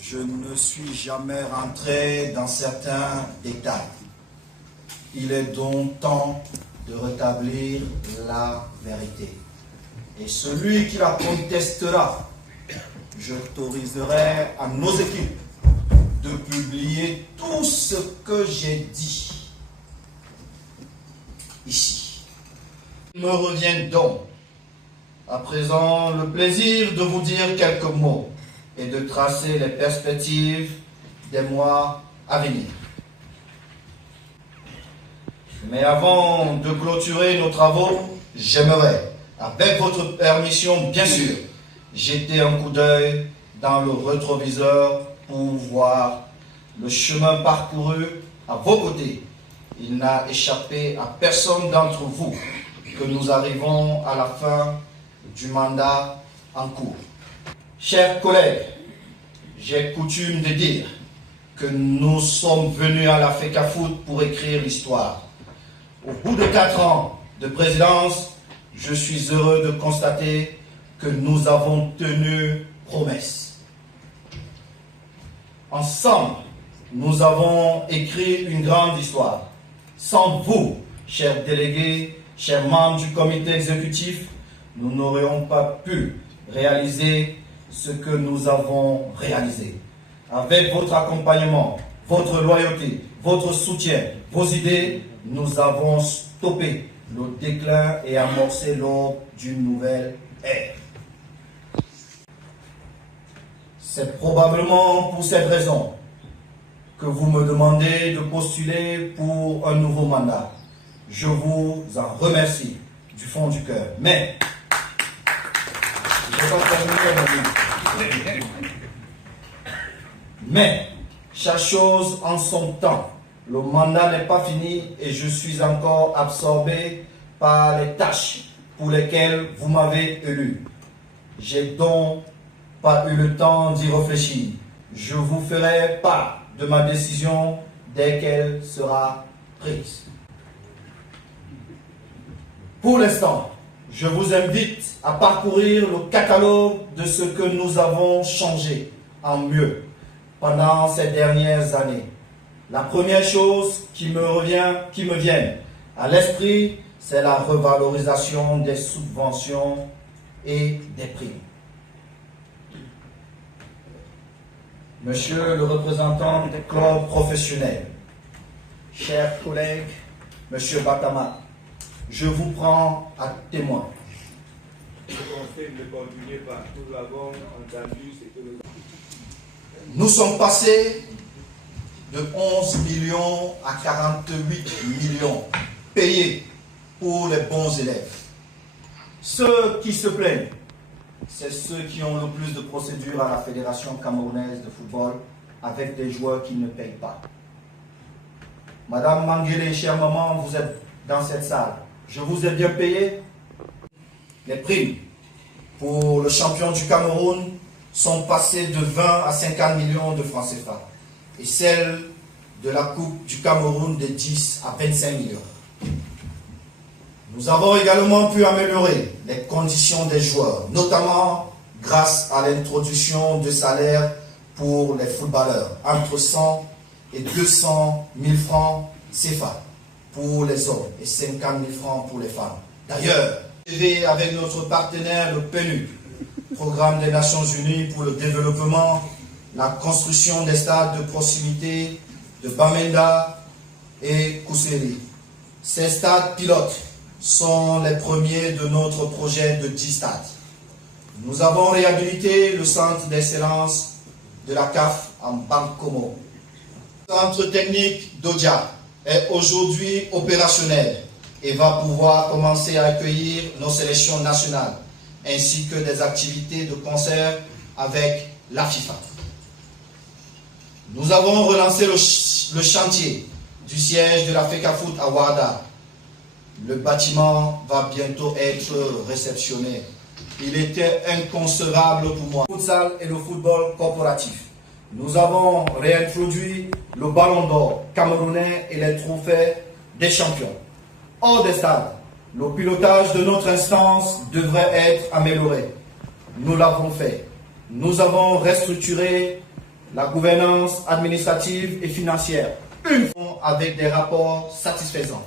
Je ne suis jamais rentré dans certains détails. Il est donc temps de rétablir la vérité. Et celui qui la contestera, j'autoriserai à nos équipes de publier tout ce que j'ai dit ici. Il me revient donc à présent le plaisir de vous dire quelques mots et de tracer les perspectives des mois à venir. Mais avant de clôturer nos travaux, j'aimerais, avec votre permission bien sûr, jeter un coup d'œil dans le rétroviseur pour voir le chemin parcouru à vos côtés. Il n'a échappé à personne d'entre vous que nous arrivons à la fin du mandat en cours. Chers collègues, j'ai coutume de dire que nous sommes venus à la FECAFOOT pour écrire l'histoire. Au bout de 4 ans de présidence, je suis heureux de constater que nous avons tenu promesse. Ensemble, nous avons écrit une grande histoire. Sans vous, chers délégués, chers membres du comité exécutif, nous n'aurions pas pu réaliser ce que nous avons réalisé. Avec votre accompagnement, votre loyauté, votre soutien, vos idées, nous avons stoppé le déclin et amorcé l'aube d'une nouvelle ère. C'est probablement pour cette raison que vous me demandez de postuler pour un nouveau mandat. Je vous en remercie du fond du cœur. Mais, chaque chose en son temps. Le mandat n'est pas fini et je suis encore absorbé par les tâches pour lesquelles vous m'avez élu. J'ai donc pas eu le temps d'y réfléchir. Je vous ferai part de ma décision dès qu'elle sera prise. Pour l'instant, je vous invite à parcourir le catalogue de ce que nous avons changé en mieux pendant ces dernières années. La première chose qui me vient à l'esprit, c'est la revalorisation des subventions et des primes. Monsieur le représentant des clubs professionnels, chers collègues, Monsieur Batama, je vous prends à témoin. Nous sommes passés de 11 millions à 48 millions payés pour les bons élèves. Ceux qui se plaignent, c'est ceux qui ont le plus de procédures à la Fédération camerounaise de football avec des joueurs qui ne payent pas. Madame Mangele, chère maman, vous êtes dans cette salle. Je vous ai bien payé. Les primes pour le champion du Cameroun sont passées de 20 à 50 millions de francs CFA. Et celles de la Coupe du Cameroun de 10 à 25 millions. Nous avons également pu améliorer les conditions des joueurs, notamment grâce à l'introduction de salaires pour les footballeurs, entre 100 et 200 000 francs CFA pour les hommes et 50 000 francs pour les femmes. D'ailleurs, avec notre partenaire, le PNU, Programme des Nations Unies pour le développement, la construction des stades de proximité de Bamenda et Kousseri. Ces stades pilotes sont les premiers de notre projet de 10 stades. Nous avons réhabilité le centre d'excellence de la CAF en Bankomo. Le centre technique d'Odja est aujourd'hui opérationnel et va pouvoir commencer à accueillir nos sélections nationales ainsi que des activités de concert avec la FIFA. Nous avons relancé le chantier du siège de la FECAFOOT à Ouarda. Le bâtiment va bientôt être réceptionné. Il était inconcevable pour moi. Le futsal et le football corporatif. Nous avons réintroduit le ballon d'or camerounais et les trophées des champions. Hors des stades, le pilotage de notre instance devrait être amélioré. Nous l'avons fait. Nous avons restructuré la gouvernance administrative et financière, avec des rapports satisfaisants.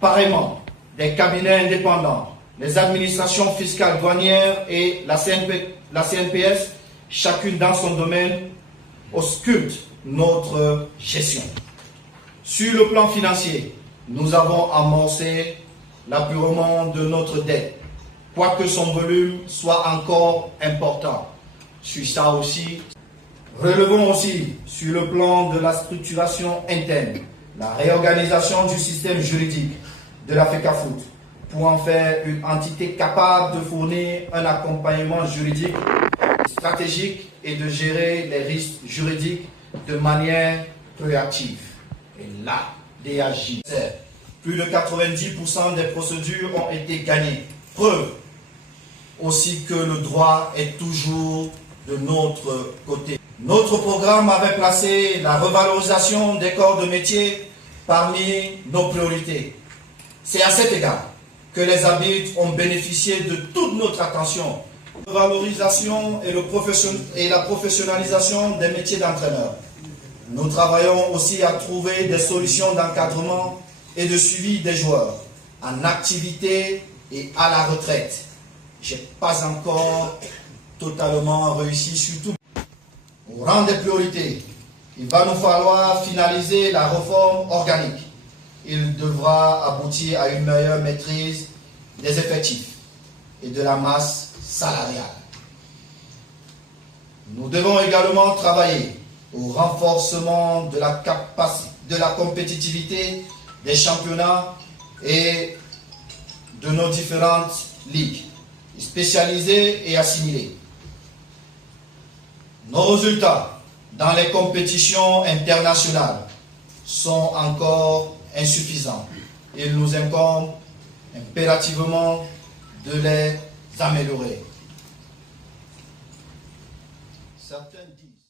Pareillement, des cabinets indépendants, les administrations fiscales douanières et la CNPS, chacune dans son domaine, auscultent notre gestion. Sur le plan financier, nous avons amorcé l'apurement de notre dette, quoique son volume soit encore important. Sur ça aussi, relevons aussi sur le plan de la structuration interne, la réorganisation du système juridique de la FECAFOOT pour en faire une entité capable de fournir un accompagnement juridique stratégique et de gérer les risques juridiques de manière proactive. Et là, DAJ. Plus de 90% des procédures ont été gagnées. Preuve aussi que le droit est toujours de notre côté. Notre programme avait placé la revalorisation des corps de métier parmi nos priorités. C'est à cet égard que les arbitres ont bénéficié de toute notre attention. La valorisation et la professionnalisation des métiers d'entraîneur. Nous travaillons aussi à trouver des solutions d'encadrement et de suivi des joueurs en activité et à la retraite. Je n'ai pas encore totalement réussi sur tout. Au rang des priorités, il va nous falloir finaliser la réforme organique. Il devra aboutir à une meilleure maîtrise des effectifs et de la masse salariale. Nous devons également travailler au renforcement de la capacité, de la compétitivité des championnats et de nos différentes ligues, spécialisées et assimilées. Nos résultats dans les compétitions internationales sont encore insuffisants. Il nous incombe impérativement de les améliorer. Certains disent